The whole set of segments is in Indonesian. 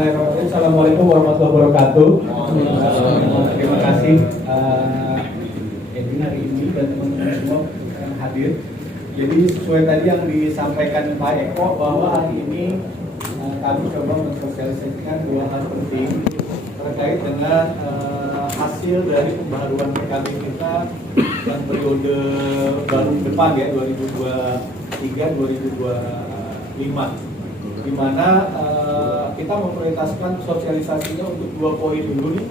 Bismillahirrahmanirrahim. Assalamualaikum warahmatullahi wabarakatuh. Terima kasih Edwin hari ini dan teman-teman semua yang hadir. Jadi sesuai tadi yang disampaikan Pak Eko bahwa hari ini kami coba mensosialisasikan dua hal penting terkait dengan hasil dari pembaharuan PKB kita dan periode baru depan ya 2023-2025. Di mana kita memprioritaskan sosialisasinya untuk 2 poin dulu nih,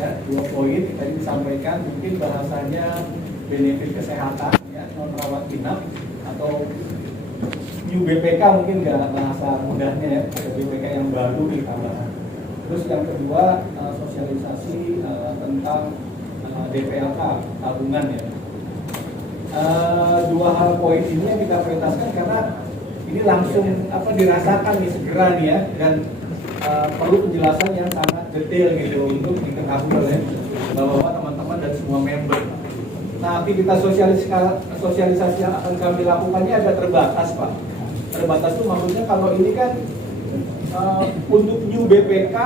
ya 2 poin tadi disampaikan, mungkin bahasanya benefit kesehatan, ya non rawat inap atau new BPK mungkin nggak bahasa mudahnya ya, BPK yang baru ditambahkan. Terus yang kedua sosialisasi tentang DPLK tabungan ya. 2 hal poin ini yang kita prioritaskan karena ini langsung dirasakan nih segera nih ya, dan perlu penjelasan yang sangat detail gitu untuk diketahui oleh bahwa teman-teman dan semua member. Nah, aktivitas sosialisasi yang akan kami lakukannya agak terbatas, Pak. Terbatas itu maksudnya kalau ini kan untuk new BPK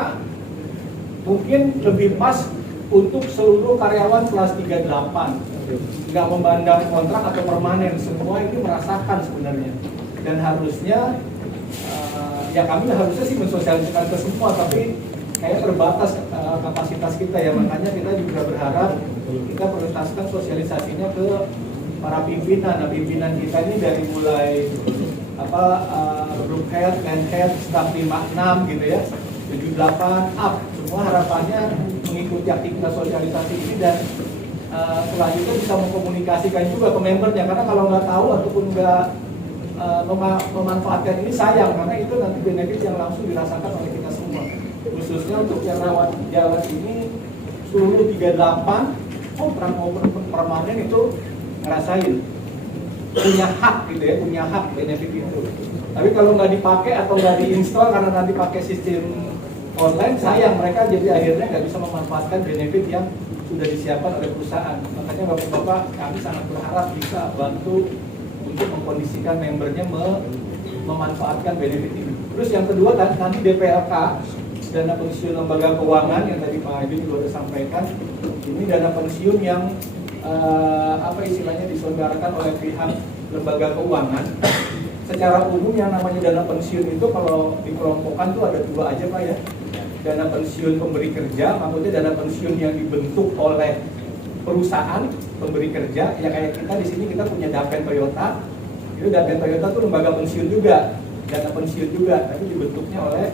mungkin lebih pas untuk seluruh karyawan kelas 38, nggak memandang kontrak atau permanen, semua ini merasakan sebenarnya. Dan harusnya ya kami harusnya sih mensosialisasikan ke semua, tapi kayak terbatas kapasitas kita ya, makanya kita juga berharap kita prioritaskan sosialisasinya ke para pimpinan. Nah, pimpinan kita ini dari mulai group head, line head, staff 56 gitu ya, 78 up, semua harapannya mengikuti aktivitas sosialisasi ini dan selanjutnya bisa mengkomunikasikan juga ke membernya, karena kalau nggak tahu ataupun nggak memanfaatkan ini sayang, karena itu nanti benefit yang langsung dirasakan oleh kita semua, khususnya untuk yang rawat jalan ini seluruh 38 kontrak maupun permanen itu ngerasain punya hak gitu ya, punya hak benefit itu. Tapi kalau nggak dipakai atau nggak diinstal karena nanti pakai sistem online, sayang mereka jadi akhirnya nggak bisa memanfaatkan benefit yang sudah disiapkan oleh perusahaan. Makanya Bapak-Bapak, kami sangat berharap bisa bantu untuk mengkondisikan membernya memanfaatkan benefit ini. Terus yang kedua nanti DPLK, dana pensiun lembaga keuangan yang tadi Pak Edwin juga sudah sampaikan, ini dana pensiun yang istilahnya diselenggarakan oleh pihak lembaga keuangan. Secara umum yang namanya dana pensiun itu kalau dikelompokkan tuh ada 2 aja Pak ya. Dana pensiun pemberi kerja, maksudnya dana pensiun yang dibentuk oleh perusahaan pemberi kerja, ya kayak kita di sini kita punya Dapen Toyota. Itu Dapen Toyota tuh lembaga pensiun juga, dana pensiun juga, tapi dibentuknya oleh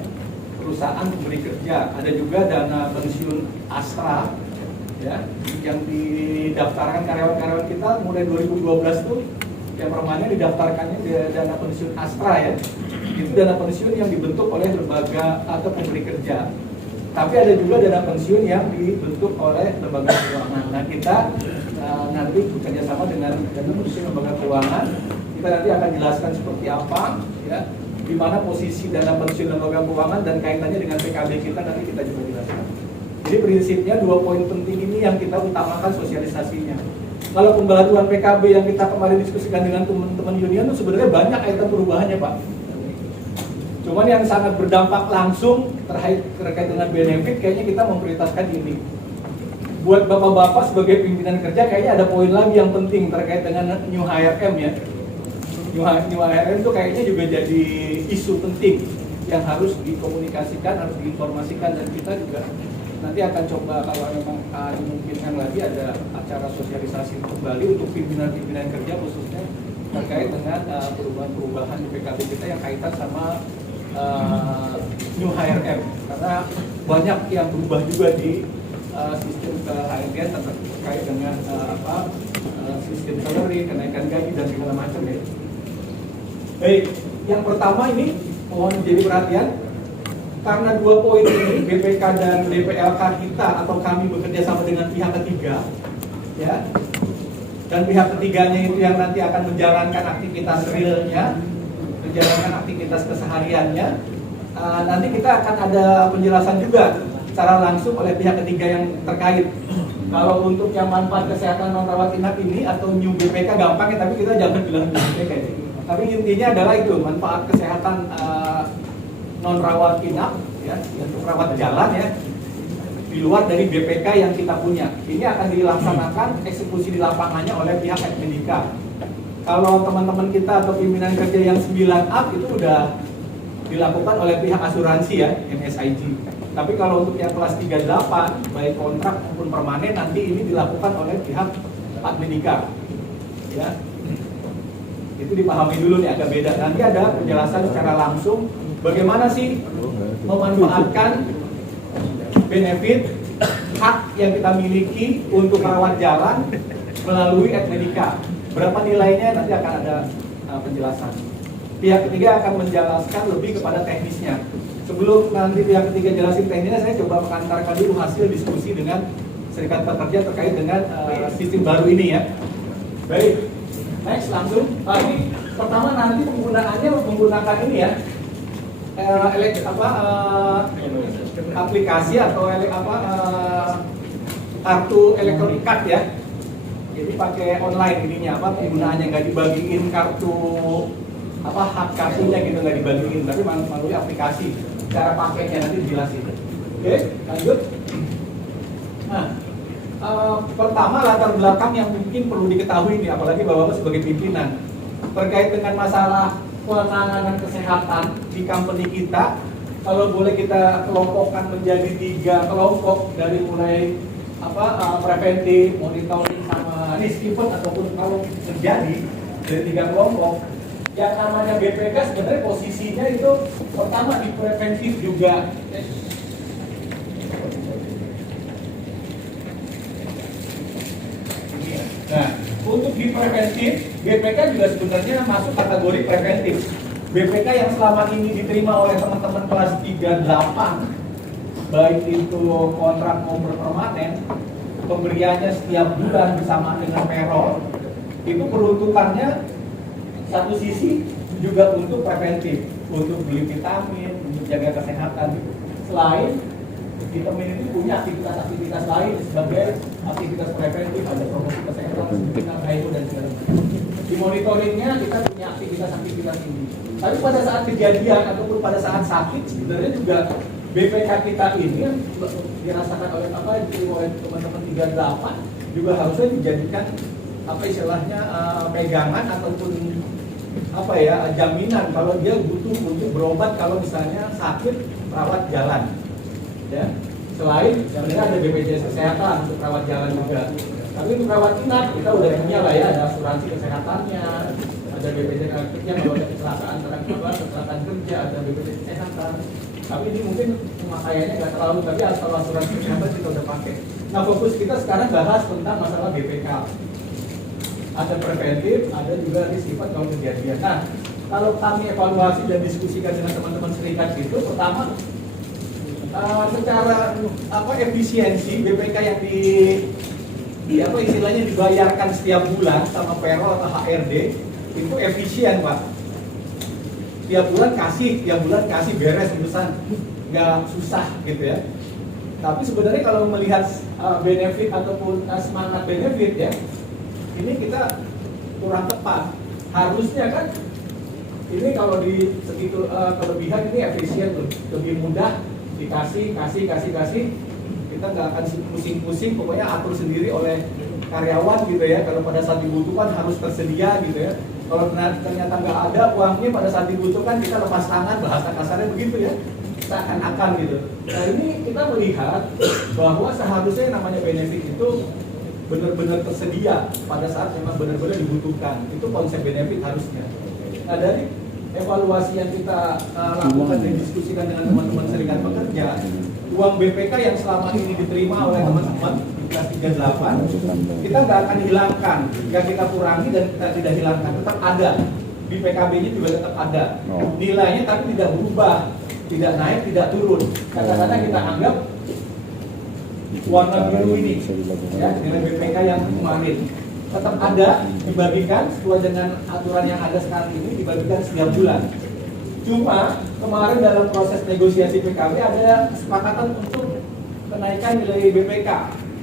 perusahaan pemberi kerja. Ada juga dana pensiun Astra, ya, yang didaftarkan karyawan-karyawan kita mulai 2012 tuh yang permanen didaftarkannya di dana pensiun Astra ya. Itu dana pensiun yang dibentuk oleh lembaga atau pemberi kerja. Tapi ada juga dana pensiun yang dibentuk oleh lembaga keuangan. Nah, kita nanti bekerjasama dengan dana pensiun lembaga keuangan. Kita nanti akan jelaskan seperti apa, ya, di mana posisi dana pensiun lembaga keuangan dan kaitannya dengan PKB kita nanti kita juga jelaskan. Jadi prinsipnya 2 poin penting ini yang kita utamakan sosialisasinya. Kalau pembaharuan PKB yang kita kemarin diskusikan dengan teman-teman union itu sebenarnya banyak item perubahannya Pak. Cuman yang sangat berdampak langsung terkait dengan benefit, kayaknya kita memprioritaskan ini. Buat bapak-bapak sebagai pimpinan kerja, kayaknya ada poin lagi yang penting terkait dengan new HRM ya. New HRM itu kayaknya juga jadi isu penting yang harus dikomunikasikan, harus diinformasikan, dan kita juga nanti akan coba kalau memang dimungkinkan lagi ada acara sosialisasi kembali untuk pimpinan-pimpinan kerja khususnya terkait dengan perubahan-perubahan di PKB kita yang kaitan sama new HRM, karena banyak yang berubah juga di sistem HRM terkait dengan sistem salary, kenaikan gaji dan segala macam ya. Baik, yang pertama ini mohon menjadi perhatian karena 2 poin ini BPK dan DPLK kita atau kami bekerja sama dengan pihak ketiga ya. Dan pihak ketiganya itu yang nanti akan menjalankan aktivitas realnya, menjalankan aktivitas kesehariannya. Nanti kita akan ada penjelasan juga secara langsung oleh pihak ketiga yang terkait. Kalau untuk yang manfaat kesehatan non rawat inap ini atau new BPK gampang ya, tapi kita jangan bilang new BPK. Tapi intinya adalah itu manfaat kesehatan non rawat inap ya, untuk rawat jalan ya, di luar dari BPK yang kita punya. Ini akan dilaksanakan eksekusi di lapangannya oleh pihak Medika. Kalau teman-teman kita atau pimpinan kerja yang 9 up itu udah dilakukan oleh pihak asuransi ya, MSIG. Tapi kalau untuk yang kelas 38, baik kontrak maupun permanen, nanti ini dilakukan oleh pihak Medika. Ya. Itu dipahami dulu nih, agak beda. Nanti ada penjelasan secara langsung bagaimana sih memanfaatkan benefit hak yang kita miliki untuk merawat jalan melalui Medika. Berapa nilainya nanti akan ada penjelasan. Pihak ketiga akan menjelaskan lebih kepada teknisnya. Sebelum nanti pihak ketiga jelasin teknisnya, saya coba mengantarkan dulu hasil diskusi dengan serikat pekerja terkait dengan sistem baru ini ya. Baik, next langsung. Ini pertama nanti penggunaannya menggunakan ini ya, aplikasi atau kartu elektronik card ya. Jadi pakai online ininya penggunaannya, nggak dibagiin kartu hak kartunya gitu, nggak dibagiin, tapi melalui aplikasi. Cara pakainya nanti dijelasin. Oke, lanjut. Nah, pertama latar belakang yang mungkin perlu diketahui nih, apalagi Bapak sebagai pimpinan terkait dengan masalah penanganan kesehatan di company kita. Kalau boleh kita kelompokkan menjadi 3 kelompok, dari mulai preventif, monitoring, sama risk event ataupun kalau terjadi, dari 3 kelompok. Yang namanya BPK sebenarnya posisinya itu pertama di preventif juga. Nah, untuk di preventif, BPK juga sebenarnya masuk kategori preventif. BPK yang selama ini diterima oleh teman-teman kelas 38, baik itu kontrak maupun permanen, pemberiannya setiap bulan bersama dengan payroll, itu peruntukannya satu sisi juga untuk preventif, untuk beli vitamin, untuk jaga kesehatan. Selain kita itu punya aktivitas-aktivitas lain sebagai aktivitas preventif, ada promosi kesehatan, itu dan segala macam. Di monitoringnya kita punya aktivitas-aktivitas ini. Tapi pada saat kejadian ataupun pada saat sakit, sebenarnya juga BPK kita ini yang dirasakan oleh teman-teman 38 juga harusnya dijadikan istilahnya pegangan ataupun jaminan kalau dia butuh untuk berobat kalau misalnya sakit rawat jalan. Ya. Selain sebenarnya ada BPJS kesehatan untuk rawat jalan juga. Tapi untuk rawat inap kita udah punya lah ya, ada asuransi kesehatannya, ada BPJS kerja kalau ada kecelakaan kecelakaan kerja, ada BPJS kesehatan. Tapi ini mungkin pemakaiannya nggak terlalu, tapi kalau asuransi kesehatan kita udah pakai. Nah, fokus kita sekarang bahas tentang masalah BPK. Ada preventif, ada juga risiko kalau kejadian. Nah, kalau kami evaluasi dan diskusikan dengan teman-teman serikat itu, pertama secara efisiensi BPK yang istilahnya dibayarkan setiap bulan sama payroll atau HRD itu efisien Pak. Tiap bulan kasih beres urusan, nggak susah gitu ya. Tapi sebenarnya kalau melihat benefit ataupun semangat benefit ya, ini kita kurang tepat. Harusnya kan ini kalau di segitu kelebihan ini efisien tuh, lebih mudah dikasih, kita nggak akan pusing-pusing, pokoknya atur sendiri oleh karyawan gitu ya. Kalau pada saat dibutuhkan harus tersedia gitu ya. Kalau ternyata nggak ada uangnya pada saat dibutuhkan, kita lepas tangan, bahasa kasarnya begitu ya, seakan-akan gitu. Nah ini kita melihat bahwa seharusnya namanya benefit itu benar-benar tersedia pada saat memang benar-benar dibutuhkan. Itu konsep benefit harusnya. Nah dari evaluasi yang kita lakukan dan diskusikan dengan teman-teman serikat pekerja, uang BPK yang selama ini diterima oleh teman-teman di kelas 38 kita nggak akan hilangkan, nggak kita kurangi dan kita tidak hilangkan, tetap ada. Di PKB-nya juga tetap ada nilainya, tapi tidak berubah, tidak naik, tidak turun. Kadang-kadang kita anggap warna biru ini ya, nilai BPK yang kemarin tetap ada, dibagikan sesuai dengan aturan yang ada sekarang ini, dibagikan setiap bulan. Cuma kemarin dalam proses negosiasi PKB ada kesepakatan untuk kenaikan nilai BPK.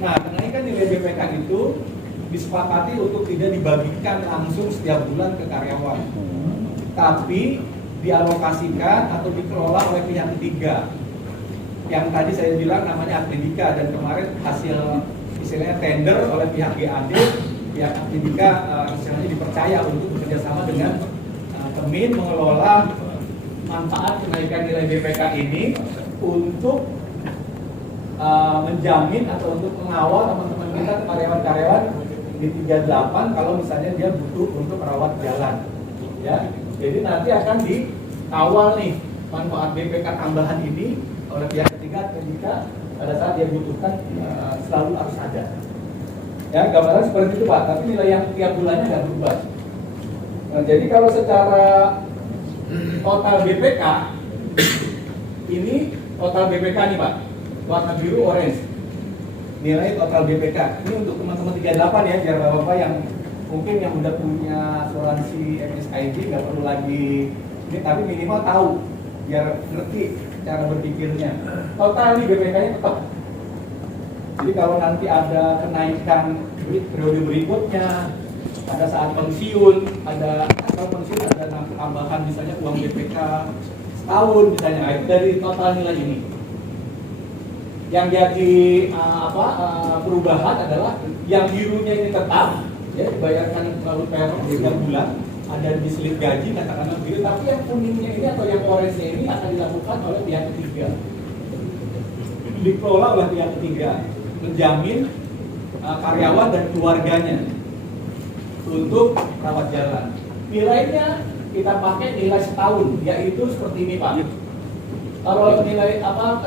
Nah, kenaikan nilai BPK itu disepakati untuk tidak dibagikan langsung setiap bulan ke karyawan, tapi dialokasikan atau dikelola oleh pihak ketiga. Yang tadi saya bilang namanya Akredika, dan kemarin hasil istilahnya tender oleh pihak GAD, pihak Akredika istilahnya dipercaya untuk bekerjasama dengan Kemin mengelola manfaat kenaikan nilai BPK ini untuk menjamin atau untuk mengawal teman-teman kita, karyawan-karyawan di 38 kalau misalnya dia butuh untuk rawat jalan, ya. Jadi nanti akan dikawal nih manfaat BPK tambahan ini oleh pihak ketiga ketika pada saat dia butuhkan selalu harus ada. Ya, gambaran seperti itu Pak, tapi nilai yang tiap bulannya nggak berubah. Nah, jadi kalau secara total BPK, ini total BPK nih Pak, warna biru orange. Nilai total BPK. Ini untuk teman-teman 38 ya, biar Bapak yang mungkin yang udah punya asuransi MSIG nggak perlu lagi ini, tapi minimal tahu biar ngerti cara berpikirnya. Total nih BPK-nya tetap. Jadi kalau nanti ada kenaikan periode berikutnya, ada saat pensiun, ada kalau pensiun ada tambahan misalnya uang BPK setahun misalnya, itu dari total nilai ini. Yang jadi perubahan adalah yang birunya ini tetap ya dibayarkan selalu peron setiap bulan, ada di slip gaji katakanlah biru, tapi yang kuningnya ini atau yang orange ini akan dilakukan oleh pihak ketiga, dikelola oleh pihak ketiga, menjamin karyawan dan keluarganya untuk rawat jalan. Nilainya kita pakai nilai setahun, yaitu seperti ini Pak. Kalau nilai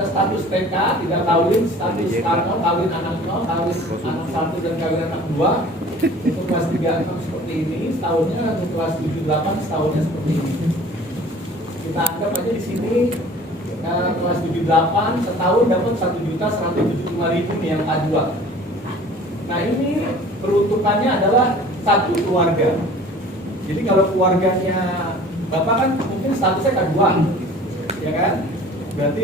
status TK tidak kawin, status karno kawin anak 0, kawin anak 1 dan kawin anak 2, untuk kelas 36 seperti ini, setahunnya untuk kelas 78 setahunnya seperti ini. Kita anggap aja di sini kelas 78 setahun dapat 1.175.000 nih yang K2. Nah ini peruntukannya adalah satu keluarga. Jadi kalau keluarganya Bapak kan mungkin statusnya K2, ya kan? Berarti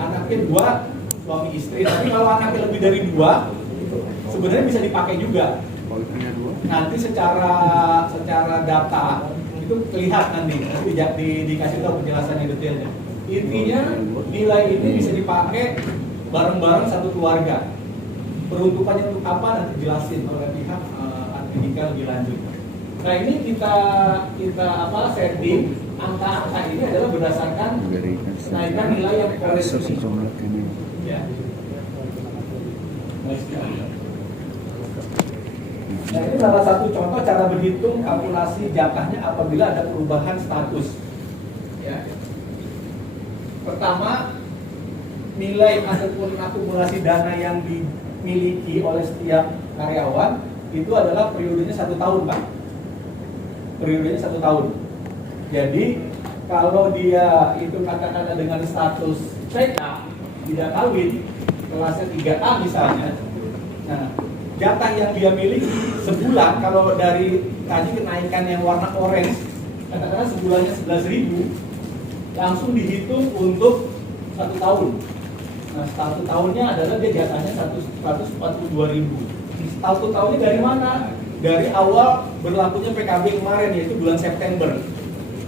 anaknya 2 suami istri. Tapi kalau anaknya lebih dari 2, sebenarnya bisa dipakai juga. Nanti secara data itu kelihatan nanti dikasih tahu penjelasannya detailnya. Intinya nilai ini bisa dipakai bareng-bareng satu keluarga. Peruntukannya untuk apa nanti jelasin oleh pihak Akredika lebih lanjut. Nah ini kita setting angka-angka ini adalah berdasarkan kenaikan nilai yang orange ini. Ya. Nah ini salah satu contoh cara berhitung kalkulasi jatahnya apabila ada perubahan status. Ya. Pertama, nilai ataupun akumulasi dana yang dimiliki oleh setiap karyawan itu adalah periodenya 1 tahun Pak. Periodenya 1 tahun. Jadi kalau dia itu katakanlah dengan status TK tidak kawin, kelasnya 3A misalnya, nah jatah yang dia miliki sebulan kalau dari tadi kenaikan yang warna orange, katakanlah sebulannya 11.000, langsung dihitung untuk 1 tahun. Nah 1 tahunnya adalah dia jatahnya 142.000. 1 tahunnya dari mana? Dari awal berlakunya PKB kemarin, yaitu bulan September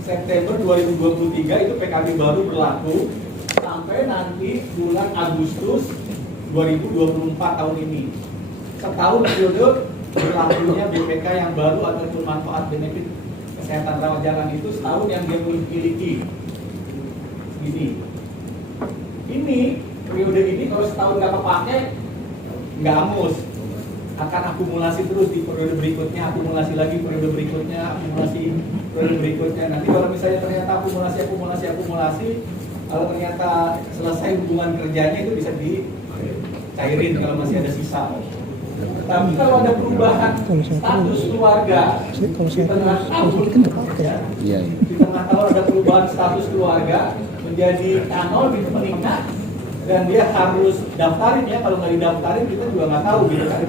2023 itu PKB baru berlaku sampai nanti bulan Agustus 2024 tahun ini. Setahun periode berlakunya BPK yang baru ataupun manfaat benefit kesehatan rawat jalan itu setahun yang dia miliki. Ini periode ini kalau setahun nggak kepake nggak angus, akan akumulasi terus di periode berikutnya, akumulasi lagi periode berikutnya, akumulasi periode berikutnya. Nanti kalau misalnya ternyata akumulasi, kalau ternyata selesai hubungan kerjanya itu bisa dicairin kalau masih ada sisa. Tapi kalau ada perubahan status keluarga di tengah tahun, di tengah tahun ada perubahan status keluarga menjadi K0 gitu meningkat dan dia harus daftarin ya, kalau nggak didaftarin kita juga nggak tahu gitu kan.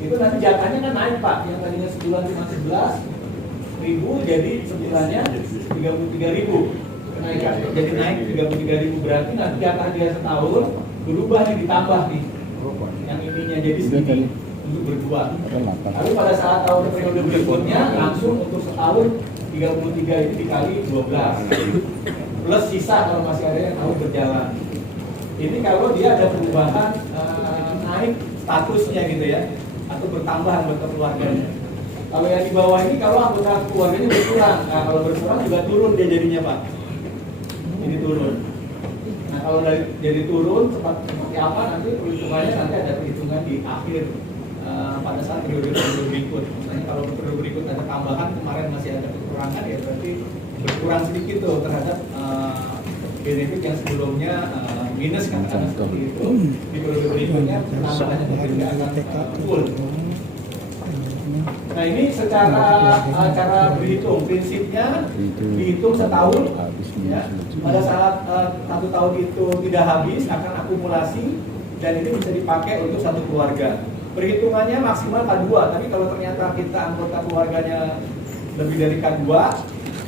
Itu nanti jatahnya kan naik Pak, yang tadinya sebulan cuma 11.000 jadi sebulannya 33.000 kenaikan, jadi naik 33.000, berarti nanti jatah dia setahun berubah nih, ditambah nih yang ininya jadi segini untuk berdua. Lalu pada saat tahun periode berikutnya langsung untuk setahun 33 ini dikali 12 plus sisa kalau masih ada yang tahun berjalan. Ini kalau dia ada perubahan naik statusnya gitu ya, atau bertambah anggota keluarganya. Kalau yang di bawah ini kalau anggota keluarganya berkurang, nah kalau berkurang juga turun dia jadinya Pak. Ini turun. Nah kalau jadi turun seperti apa nanti perhitungannya, nanti ada perhitungan di akhir pada saat periode berikut. Misalnya kalau periode berikut ada tambahan, kemarin masih ada kekurangan, ya berarti berkurang sedikit tuh terhadap benefit yang sebelumnya minus katakanlah seperti itu. Di periode berikutnya tambahannya mungkin nggak akan full. Nah ini secara cara berhitung, prinsipnya dihitung setahun ya. Pada saat 1 tahun itu tidak habis akan akumulasi dan ini bisa dipakai untuk satu keluarga. Perhitungannya maksimal K2, tapi kalau ternyata kita anggota keluarganya lebih dari K2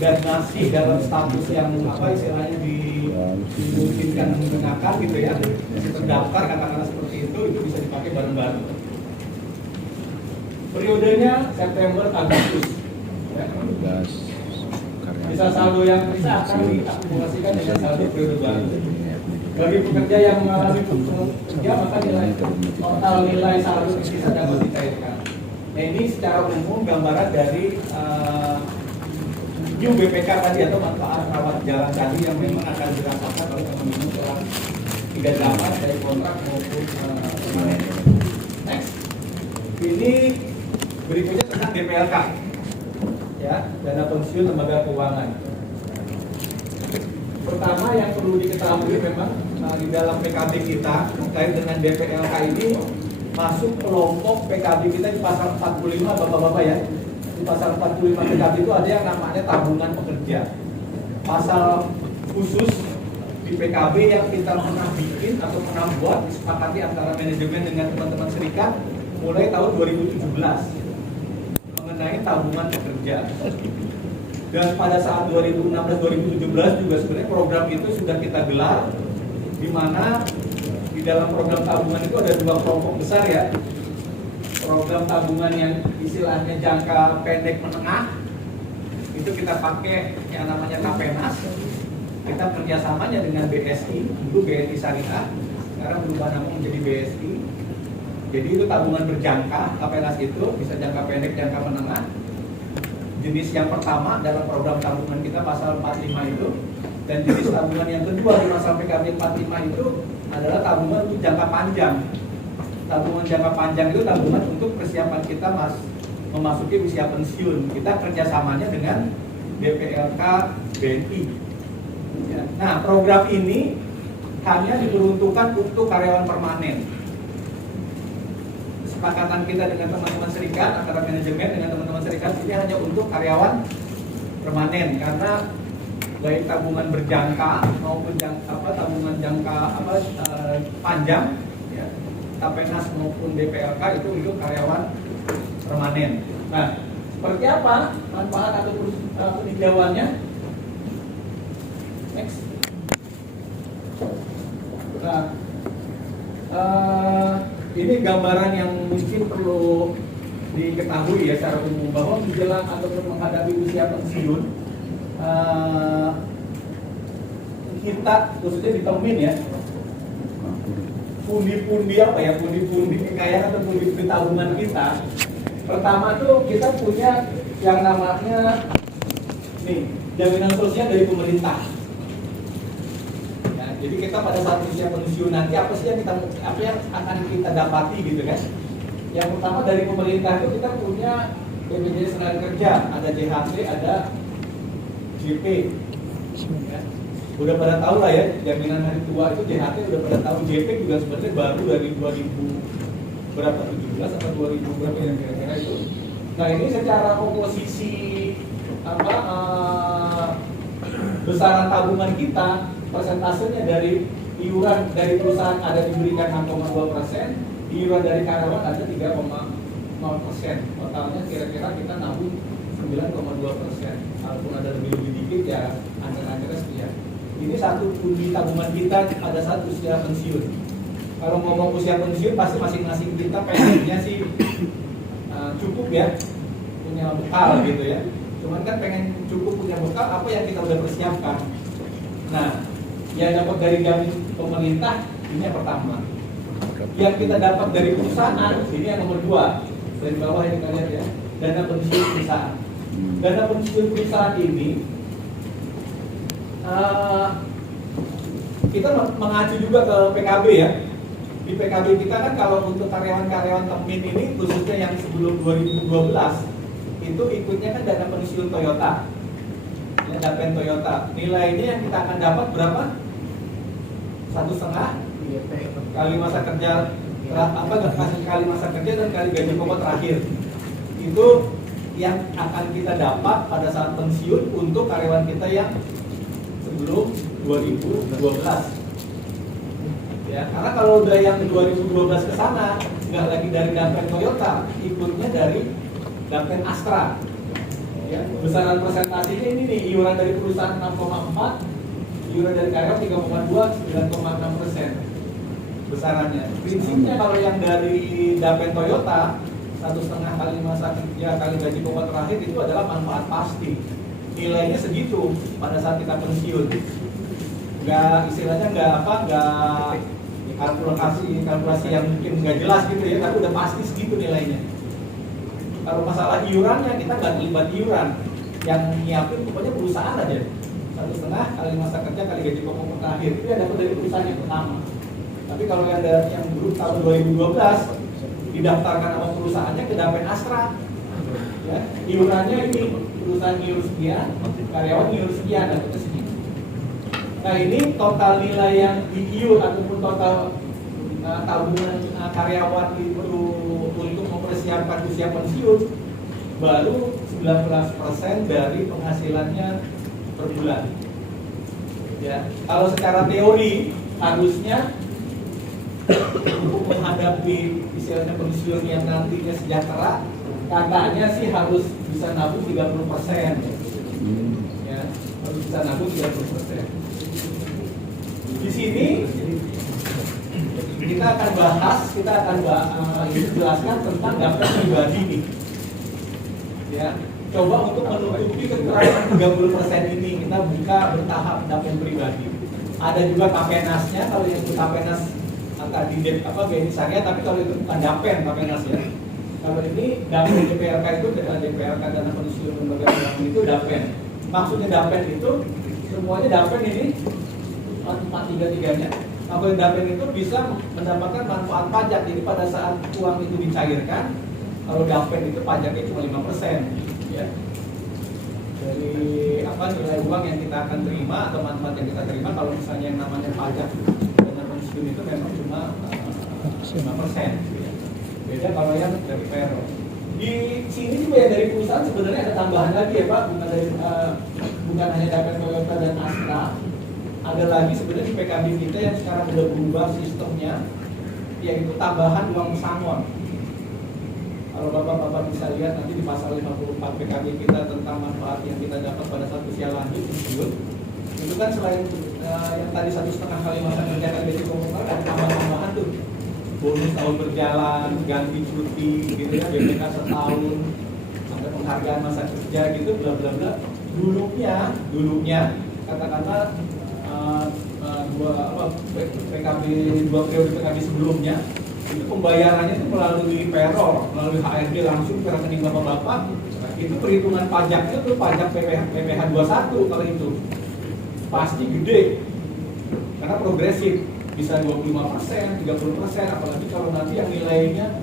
dan masih dalam status yang apa istilahnya dimungkinkan menggunakan gitu ya, masih terdaftar katakanlah seperti itu bisa dipakai bareng-bareng. Periodenya September Agustus ya. Bisa saldo yang bisa akan diakumulasikan dengan saldo periode baru. Bagi pekerja yang mengalami kerja maka nilai total nilai saldo bisa dapat dicairkan. Nah ini secara umum gambaran dari new BPK tadi atau manfaat rawat jalan tadi yang memang akan dirasakan oleh teman-teman setelah 38 dari kontrak maupun permanen. Next, ini berikutnya tentang DPLK, ya, dana pensiun lembaga keuangan. Pertama yang perlu diketahui memang di dalam PKB kita terkait dengan DPLK ini masuk kelompok PKB kita di pasal 45 Bapak-bapak ya. Di pasal 45 PKB itu ada yang namanya tabungan pekerja. Pasal khusus di PKB yang kita pernah bikin atau pernah buat disepakati antara manajemen dengan teman-teman serikat mulai tahun 2017 mengenai tabungan pekerja. Dan pada saat 2016-2017 juga sebenarnya program itu sudah kita gelar, di mana di dalam program tabungan itu ada 2 kelompok besar ya. Program tabungan yang istilahnya jangka pendek menengah itu kita pakai yang namanya Kapenas. Kita kerjasamanya dengan BSI, dulu BNI Syariah, sekarang berubah nama menjadi BSI. Jadi itu tabungan berjangka, Kapenas itu bisa jangka pendek, jangka menengah. Jenis yang pertama dalam program tabungan kita pasal 45 itu, dan jenis tabungan yang kedua di pasal PKB 45 itu adalah tabungan untuk jangka panjang. Tabungan jangka panjang itu tabungan untuk persiapan kita memasuki usia pensiun. Kita kerjasamanya dengan DPLK BNI. Ya. Nah, program ini hanya diperuntukkan untuk karyawan permanen. Kesepakatan kita dengan teman-teman serikat, antara manajemen dengan teman-teman serikat ini hanya untuk karyawan permanen, karena baik tabungan berjangka maupun tabungan jangka panjang ya, Kapenas maupun DPLK itu untuk karyawan permanen. Nah, seperti apa manfaat atau peninjauannya? Next. Nah, ini gambaran yang mungkin perlu diketahui ya secara umum, bahwa menjelang ataupun menghadapi usia pensiun kita khususnya di Temin ya, pundi-pundi kekayaan atau pundi-pundi tabungan kita. Pertama tuh kita punya yang namanya jaminan sosial dari pemerintah. Ya, jadi kita pada saat usia pensiun nanti apa yang akan kita dapati gitu kan? Yang pertama dari pemerintah itu kita punya BPJS Tenaga Kerja, ada JHT, ada JP. Ya. Udah pada tahu lah ya, jaminan hari tua itu JHT udah pada tahu. JP juga sebenarnya baru dari 2017 atau 2000 berapa yang kira-kira itu. Nah ini secara komposisi besaran tabungan kita, persentasenya dari iuran dari perusahaan ada diberikan 6,2%, iuran dari karyawan ada 3,0%. Totalnya kira-kira kita nabung 9,2%. Walaupun ada lebih dikit ya, angka-angka sekian. Ini satu pundi tabungan kita pada saat usia pensiun. Kalau ngomong usia pensiun pasti masing-masing kita pengennya sih cukup ya, punya bekal gitu ya. Cuman kan pengen cukup punya bekal apa yang kita udah persiapkan. Nah, yang dapat dari dana pemerintah ini yang pertama. Yang kita dapat dari perusahaan ini yang nomor 2 dari bawah yang kita lihat ya, dana pensiun perusahaan. Dana pensiun perusahaan ini kita mengacu juga ke PKB ya. Di PKB kita kan kalau untuk karyawan-karyawan Temin ini khususnya yang sebelum 2012 itu ikutnya kan dana pensiun Toyota, ya, Dapen Toyota. Nilainya yang kita akan dapat berapa? 1,5 kali masa kerja, kali masa kerja dan kali gaji pokok terakhir. Itu yang akan kita dapat pada saat pensiun untuk karyawan kita yang sebelum 2012. Ya, karena kalau udah yang 2012 ke sana nggak lagi dari Dapen Toyota, ikutnya dari Dapen Astra. Ya, besaran presentasinya ini nih, iuran dari perusahaan 6,4, iuran dari karyawan 3,2, 9,6% besarannya. Prinsipnya kalau yang dari Dapen Toyota 1,5 kali masa kerja kali gaji pokok terakhir itu adalah manfaat pasti. Nilainya segitu pada saat kita pensiun. Nggak istilahnya nggak kalkulasi yang mungkin nggak jelas gitu ya, tapi udah pasti segitu nilainya. Kalau masalah iurannya kita nggak terlibat iuran, yang nyiapin pokoknya perusahaan aja. 1,5 kali masa kerja kali gaji pokok terakhir itu yang dapat dari perusahaan yang pertama. Tapi kalau yang grup tahun 2012 didaftarkan sama perusahaannya ke Dapen Astra, ya, iurannya ini perusahaan iur sekian, karyawan iur sekian, dapatnya segitu. Nah ini total nilai yang diiur ataupun total tabungan karyawan itu untuk mempersiapkan usia pensiun baru 19% dari penghasilannya per bulan. Ya, kalau secara teori harusnya untuk menghadapi istilahnya pensiun yang nantinya sejahtera, katanya sih harus bisa nabung 30%. Ya, harus bisa nabung 30%. Di sini kita akan jelaskan tentang daftar pribadi nih. Ya, coba untuk menutupi kekurangan 30% ini kita buka bertahap daftar pribadi. Ada juga Tapenasnya, kalau yang itu Tapenas tadi BNI Syariah, tapi kalau itu bukan Dapen Tapenas ya. Kalau ini Dapen DPRK itu DPRK dana pensiun lembaga keuangan itu Dapen. Maksudnya Dapen itu semuanya Dapen ini 4-3-3-nya. Kalau Dapen itu bisa mendapatkan manfaat pajak. Jadi pada saat uang itu dicairkan, kalau Dapen itu pajaknya cuma 5%. Ya. Dari nilai uang yang kita akan terima atau manfaat yang kita terima, kalau misalnya yang namanya pajak dana pensiun itu memang cuma 5%. Ya. Beda kalau yang dari payroll. Di sini juga yang dari perusahaan sebenarnya ada tambahan lagi ya Pak, bukan hanya Dapen Toyota dan Astra. Ada lagi sebenarnya di PKB kita yang sekarang sudah berubah sistemnya, yaitu tambahan uang pesangon. Kalau Bapak-Bapak bisa lihat nanti di pasal 54 PKB kita tentang manfaat yang kita dapat pada saat usia lanjut pensiun, itu kan selain yang tadi 1,5 kali masa kerja kali gaji pokok ada tambahan tuh, bonus tahun berjalan, ganti cuti, gitu ya, BPK setahun, sampai penghargaan masa kerja gitu, bla bla bla. Dulunya kata-kata PKB 2 periode PKB sebelumnya itu pembayarannya itu melalui payroll, melalui HRD langsung ke rekening bapak-bapak. Itu perhitungan pajaknya tuh pajak PPh 21 kalau itu pasti gede karena progresif, bisa 25%, 30%, apalagi kalau nanti yang nilainya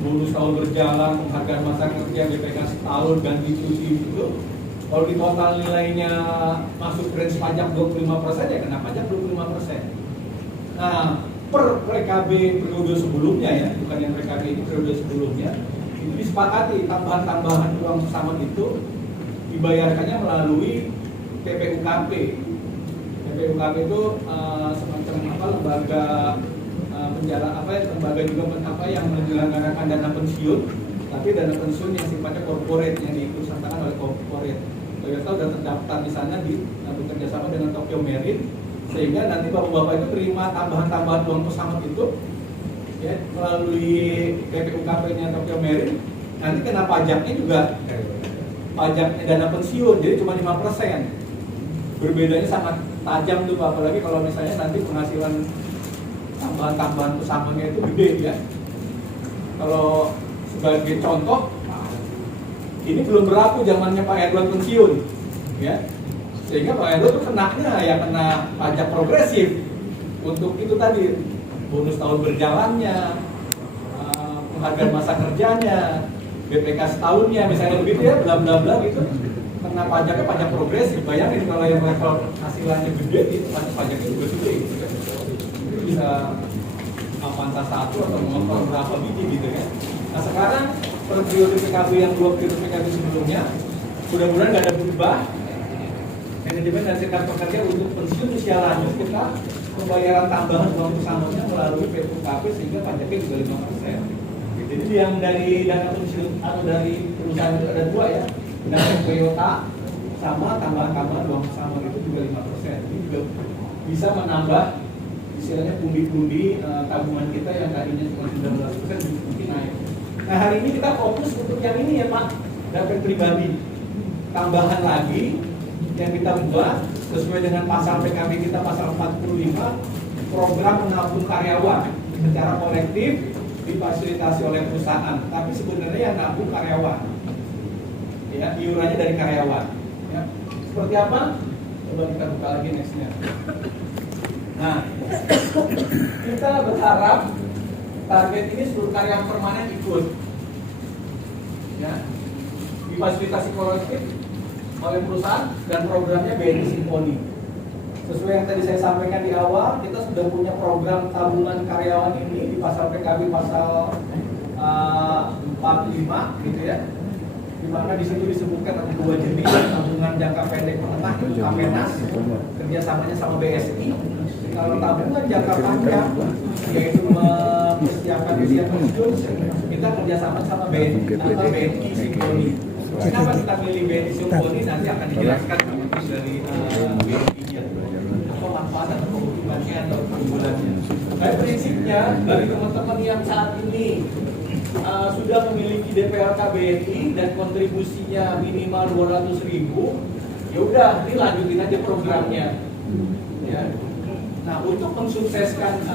bonus tahun berjalan, penghargaan masa kerja, BPK setahun, ganti cuti itu. Kalau di total nilainya masuk range pajak 25% ya kena pajak 25%. Nah, per PKB periode sebelumnya ya, bukan yang PKB ini periode sebelumnya, itu disepakati tambahan-tambahan uang pesangon itu dibayarkannya melalui PPUKP. PPUKP itu semacam lembaga lembaga juga yang menyelenggarakan dana pensiun, tapi dana pensiun yang sifatnya corporate, yang diikutsertakan oleh corporate. Toyota sudah terdaftar di sana bekerja sama dengan Tokyo Marine, sehingga nanti bapak-bapak itu terima tambahan-tambahan uang pesangon itu ya, melalui PPUKP-nya Tokyo Marine, nanti kena pajaknya juga pajaknya dana pensiun, jadi cuma 5%. Berbedanya sangat tajam tuh Pak, apalagi kalau misalnya nanti penghasilan tambahan pesangonnya itu gede ya. Kalau sebagai contoh, ini belum berlaku zamannya Pak Edward pensiun, ya. Sehingga Pak Edward tuh kena pajak progresif untuk itu tadi, bonus tahun berjalannya, penghargaan masa kerjanya, BPK setahunnya, misalnya begitu ya, bla bla bla gitu. Kena pajaknya pajak progresif. Bayangin kalau yang level hasilannya gede itu pajaknya juga gede gitu kan. Bisa Avanza 1 atau mengoper berapa biji gitu kan. Nah sekarang per periode PKB yang 2 periode PKB sebelumnya, mudah-mudahan nggak ada berubah. Manajemen dan serikat pekerja untuk pensiun usia lanjut kita pembayaran tambahan uang pesangonnya melalui PPKP sehingga pajaknya juga 5%. Jadi yang dari dana pensiun atau dari perusahaan itu ada dua ya, dana Toyota sama tambahan uang pesangon itu juga 5%. Ini juga bisa menambah istilahnya pundi-pundi tabungan kita yang tadinya cuma 19% mungkin naik. Nah hari ini kita fokus untuk yang ini ya Pak, dana pribadi. Tambahan lagi yang kita buat sesuai dengan pasal PKB kita pasal 45, program menabung karyawan secara kolektif difasilitasi oleh perusahaan, tapi sebenarnya yang nabung karyawan, ya iurannya dari karyawan. Ya. Seperti apa? Coba kita buka lagi nextnya. Nah, kita berharap target ini seluruh karyawan permanen ikut, ya difasilitasi kolektif oleh perusahaan dan programnya BNI Simponi. Sesuai yang tadi saya sampaikan di awal, kita sudah punya program tabungan karyawan ini di pasal PKB pasal 45 gitu ya. Di mana di situ disebutkan ada dua jenis tabungan jangka pendek menengah itu Tapenas, kerjasamanya sama BSI. Kalau tabungan jangka panjang yaitu mempersiapkan usia pensiun, kita kerjasama sama BNI atau BNI Simponi. Kenapa kita pilih BNI Simponi nanti akan dijelaskan dari BNI-nya apa manfaat atau keuntungannya atau keunggulannya. Tapi prinsipnya bagi teman-teman yang saat ini sudah memiliki DPLK BNI dan kontribusinya minimal 200.000, ya udah, ini lanjutin aja programnya. Ya. Nah, untuk mensukseskan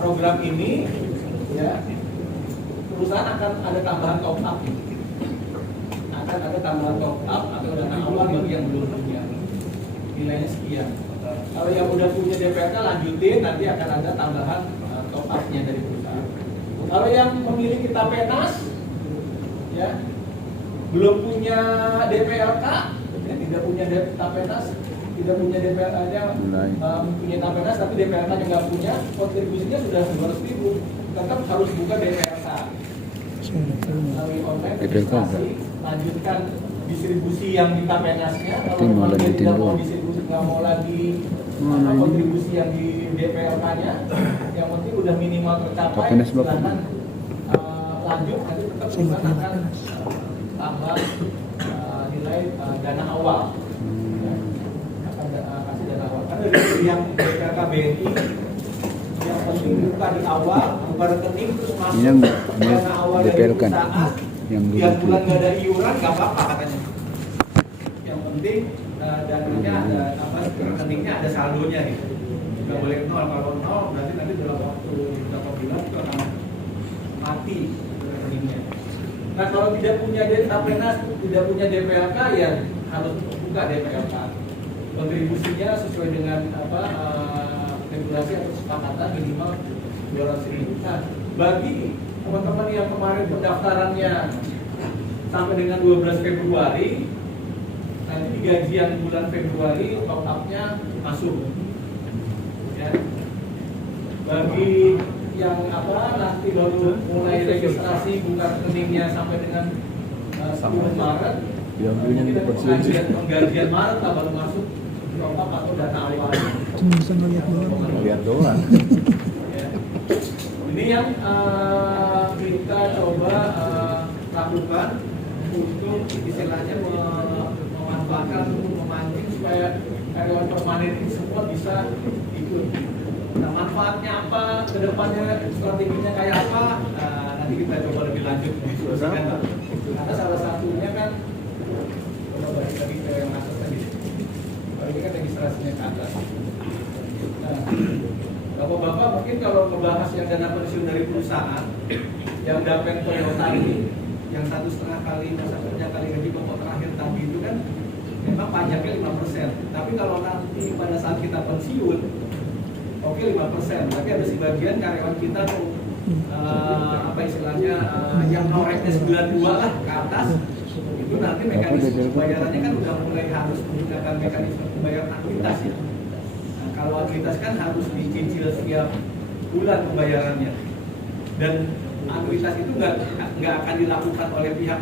program ini, ya perusahaan akan ada tambahan top up. Akan ada tambahan top up atau dana awal bagi yang belum punya, nilainya sekian. Kalau yang udah punya DPLK lanjutin, nanti akan ada tambahan top up-nya dari perusahaan. Kalau yang memiliki Tapenas, ya belum punya DPLK, ya, tidak punya Tapenas, tidak punya DPLK-nya, punya Tapenas tapi DPLK-nya nggak punya, kontribusinya sudah 200.000, tetap harus buka DPLK. Melalui online registrasi, lanjutkan distribusi yang di Tapenasnya. Kalau dia tidak mau distribusi, nggak mau lagi kontribusi yang di DPLK-nya, yang penting udah minimal tercapai, silakan lanjut, nanti tetap perusahaan akan tambah nilai dana awal. Akan kasih dana awal. Karena dari yang DPLK BNI yang penting buka di awal, buka rekening terus masuk dana awal dari perusahaan. Yang bulan nggak ada iuran nggak apa-apa katanya. Yang penting dananya ada apa, rekeningnya ada saldonya gitu. Nggak boleh nol, kalau nol berarti nanti dalam waktu beberapa bulan itu akan mati rekeningnya. Nah kalau tidak punya Tapenas, tidak punya DPLK ya harus buka DPLK. Kontribusinya sesuai dengan apa regulasi atau kesepakatan minimal 200.000. Nah bagi teman-teman yang kemarin pendaftarannya sampai dengan 12 Februari, nanti di gajian bulan Februari top up-nya masuk. Ya. Bagi yang apa nanti baru mulai registrasi buka rekeningnya sampai dengan 10 Maret, kita penggajian Maret lah baru masuk top up atau dana awal. Lihat doang. Ini yang kita coba lakukan untuk istilahnya memanfaatkan untuk memancing supaya karyawan permanen ini semua bisa ikut. Nah, manfaatnya apa, kedepannya strateginya kayak apa, nanti kita coba lebih lanjut diskusikan. Karena salah satunya kan registrasinya ke atas. Nah, Bapak-bapak mungkin kalau membahas yang dana pensiun dari perusahaan, yang Dapen Toyota ini, yang 1,5 kali masa kerja kali gaji pokok terakhir tadi itu kan, memang pajaknya 5%. Tapi kalau nanti pada saat kita pensiun, oke 5%. Tapi ada sebagian karyawan kita tuh apa istilahnya yang noreknya 92 lah ke atas, itu nanti mekanisme pembayarannya kan udah mulai harus menggunakan mekanisme pembayaran anuitas ya. Nah, kalau anuitas kan harus dicicil setiap bulan pembayarannya, dan anuitas itu nggak akan dilakukan oleh pihak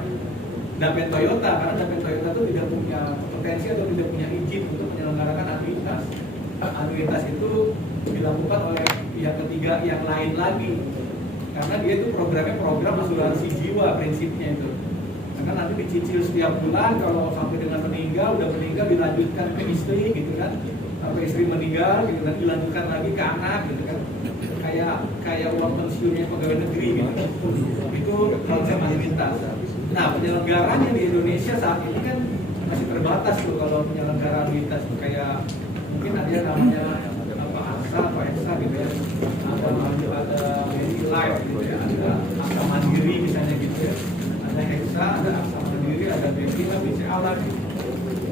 Dapen Toyota, karena Dapen Toyota itu tidak punya potensi atau tidak punya izin untuk menyelenggarakan anuitas. Anuitas itu dilakukan oleh pihak ketiga yang lain lagi, karena dia itu programnya program asuransi jiwa prinsipnya itu. Karena nanti dicicil setiap bulan, kalau sampai dengan meninggal, udah meninggal dilanjutkan ke istri gitu kan, sampai istri meninggal gitu kan, dilanjutkan lagi ke anak gitu kan, kayak uang pensiunnya pegawai negeri gitu. Itu konsep anuitas. Nah, penyelenggaranya di Indonesia saat ini kan masih terbatas tuh kalau penyelenggara anuitas tuh, kayak mungkin ada yang namanya apa AXA atau EXA gitu ya, ada Life gitu ya, ada AXA Mandiri misalnya gitu ya, ada EXA, ada AXA Mandiri, ada BPA, BCA lagi.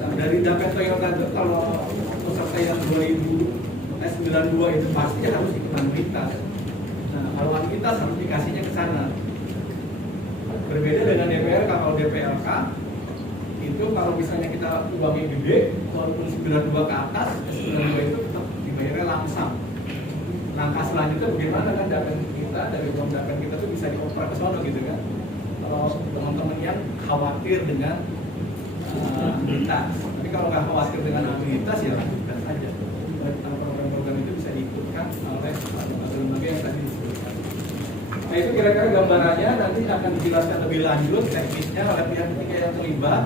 Nah, dari Dapen Toyota itu kalau peserta yang 92 itu pasti harus ikut anuitas. Nah, kalau anuitas sertifikasinya ke sana. Berbeda dengan DPRK, kalau DPRK itu kalau misalnya kita uangnya gede, walaupun 92 ke atas, 92 itu tetap dibayarnya langsung. Langkah selanjutnya bagaimana kan Dapen kita, dari uang Dapen kita tuh bisa dioper ke sana gitu kan. Kalau teman-teman yang khawatir dengan anuitas, tapi kalau nggak khawatir dengan anuitas ya lanjutkan saja. Program-program itu bisa diikutkan oleh lembaga yang tadi disebutkan. Nah, itu kira-kira gambarannya, nanti akan dijelaskan lebih lanjut teknisnya oleh pihak ketiga yang terlibat.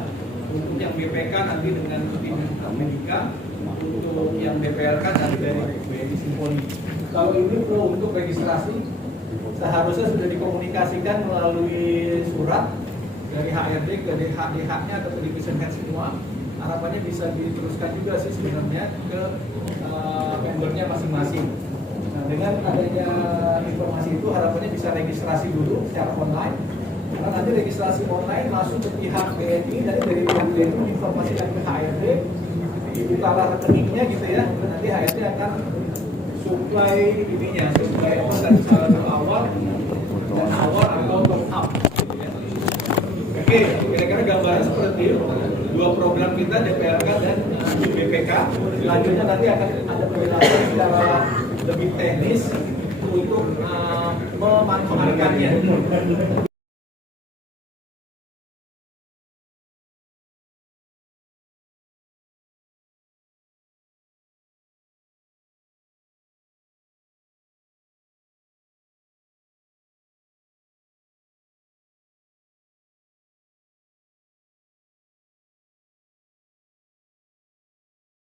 Untuk yang BPK nanti dengan tim Medika, untuk yang BPRK nanti dari BNI Simponi. Kalau ini perlu untuk registrasi, seharusnya sudah dikomunikasikan melalui surat dari HRD ke DH-nya atau ke Division Head semua. Harapannya bisa diteruskan juga sih sebenarnya ke membernya masing-masing. Nah, dengan adanya informasi itu harapannya bisa registrasi dulu secara online. Karena nanti registrasi online masuk ke pihak BNI, dan dari pihak BNI informasikan ke HRD, dibukalah rekeningnya gitu ya. Nanti HRD akan supply ininya, supply dan awal dan awal atau top up. Oke, kira-kira gambaran seperti itu. Dua program kita DPRK dan BPK. Selanjutnya nanti akan ada penjelasan secara lebih teknis untuk memanfaatkannya.